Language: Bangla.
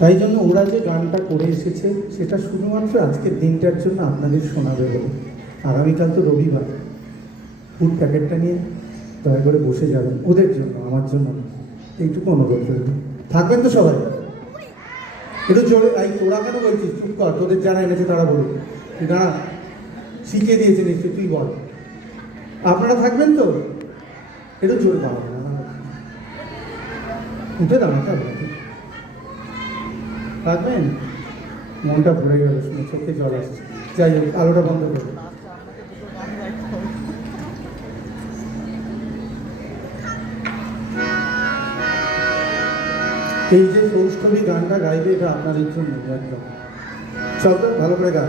তাই জন্য ওরা যে গানটা করে এসেছে সেটা শুধুমাত্র আজকের দিনটার জন্য আপনাদের শোনাবে বলে। আগামীকাল তো রবিবার, ফুড প্যাকেটটা নিয়ে দয়া করে বসে যাবেন, ওদের জন্য, আমার জন্য না। এইটুকু অনুরোধ করবে। থাকবেন তো সবাই? একটু জোরে, এই তোরা কেন বলছিস? চুপ কর, তোদের যারা এনেছে তারা বলুন। তুই দাঁড়া, শিখিয়ে দিয়েছে নিশ্চয়, তুই বল। আপনারা থাকবেন তো? একটু জোরে দাঁড়াবে না, উঠে দাঁড়াতে হবে। থাকবেন? মনটা ভরে গেল শুনে, চোখে জল আসছে। যাই হোক, আলোটা বন্ধ করবে। এই যে সৌষ্ঠবী গানটা গাইবে, এটা আপনাদের জন্য একদম। চল তো, ভালো করে গা।